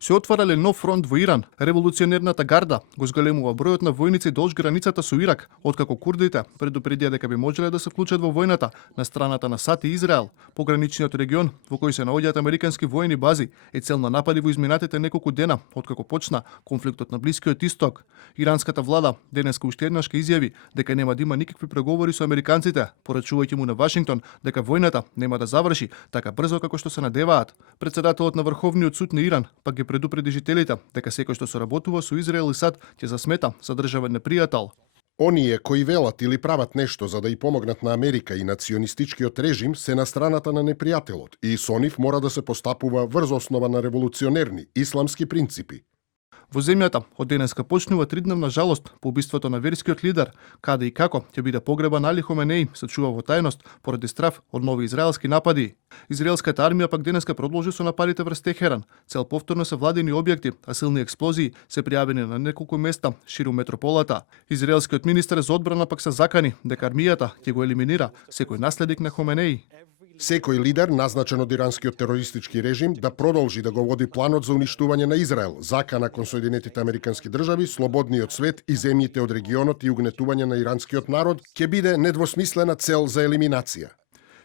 Се отвара ли нов фронт во Иран? Револуционерната гарда го зголемува бројот на војници долж границата со Ирак, откако курдите предупредија дека би можеле да се вклучат во војната на страната на САД и Израел. Пограничниот регион во кој се наоѓаат американски воени бази е цел на напади во изминатите неколку дена откако почна конфликтот на Блискиот Исток. Иранската влада денеска уште еднаш ке изјави дека нема да има никакви преговори со американците, порачувајќи му на Вашингтон дека војната нема да заврши така брзо како што се надеваат. Председателот на Врховниот суд на Иран пак ги предупреди жителите дека секој што соработува со Израел и САД ќе засмета за државен непријател. Оние кои велат или прават нешто за да ја помогнат на Америка и национистичкиот режим се на страната на непријателот и со нив мора да се постапува врз основа на револуционерни исламски принципи. Во земјата од денеска почнува тридневна жалост по убиството на верскиот лидер, каде и како ќе биде погребан Али Хоменеи се чува во тајност поради страв од нови израелски напади. Израелската армија пак денеска продолжи со нападите врз Техеран. Цел повторно се владени објекти, а силни експлозии се пријавени на неколку места ширум метрополата. Израелскиот министер за одбрана пак се закани дека армијата ќе го елиминира секој наследник на Хоменеи. Секој лидер назначен од иранскиот терористички режим да продолжи да го води планот за уништување на Израел, закана кон Соединетите американски држави, слободниот свет и земјите од регионот и угнетување на иранскиот народ, ќе биде недвосмислена цел за елиминација.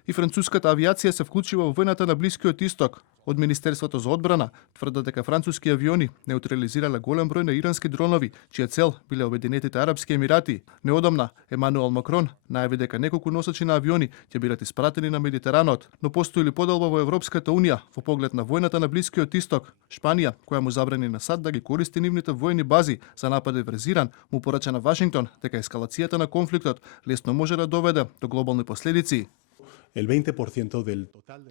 И француската авиација се вклучува во војната на Блискиот Исток. Од Министерството за одбрана тврдат дека француски авиони неутрализирале голем број на ирански дронови, чија цел биле Обединетите арапски емирати. Неодамна Емануел Макрон најави дека неколку носачи на авиони ќе бидат испратени на Медитеранот, но постои ли поделба во Европската унија во поглед на војната на Блискиот Исток? Шпанија, која му забрани на САД да ги користи нивните војни бази за напади врз Иран, му порача на Вашингтон дека ескалацијата на конфликтот лесно може да доведе до глобални последици.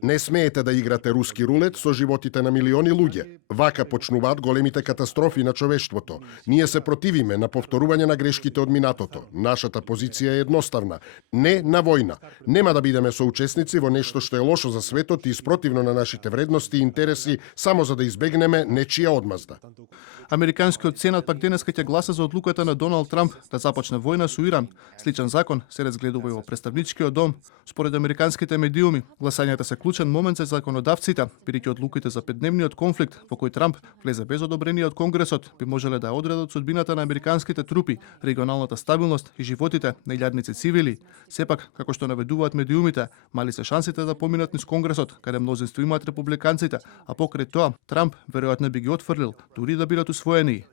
Не смеете да играте руски рулет со животите на милиони луѓе. Вака почнуваат големите катастрофи на човештвото. Ние се противиме на повторување на грешките од минатото. Нашата позиција е едноставна. Не на војна. Нема да бидеме соучесници во нешто што е лошо за светот и спротивно на нашите вредности и интереси, само за да избегнеме нечија одмазда. Американскиот сенат пак денеска ќе гласа за одлуката на Доналд Трамп да започне војна со Иран. Сличен закон се разгледува и во представничкиот дом. Според американските медиуми, гласањата се клучен момент за законодавците, бидејќи одлуките за 5-дневниот конфликт во кој Трамп влезе без одобрение од Конгресот би можеле да одредат судбината на американските трупи, регионалната стабилност и животите на илјадници цивили. Сепак, како што наведуваат медиумите, мали се шансите да поминат низ Конгресот, каде мнозинство имаат републиканците, а покрај тоа Трамп веројатно би ги отфрлил, дури да бидат усвоени.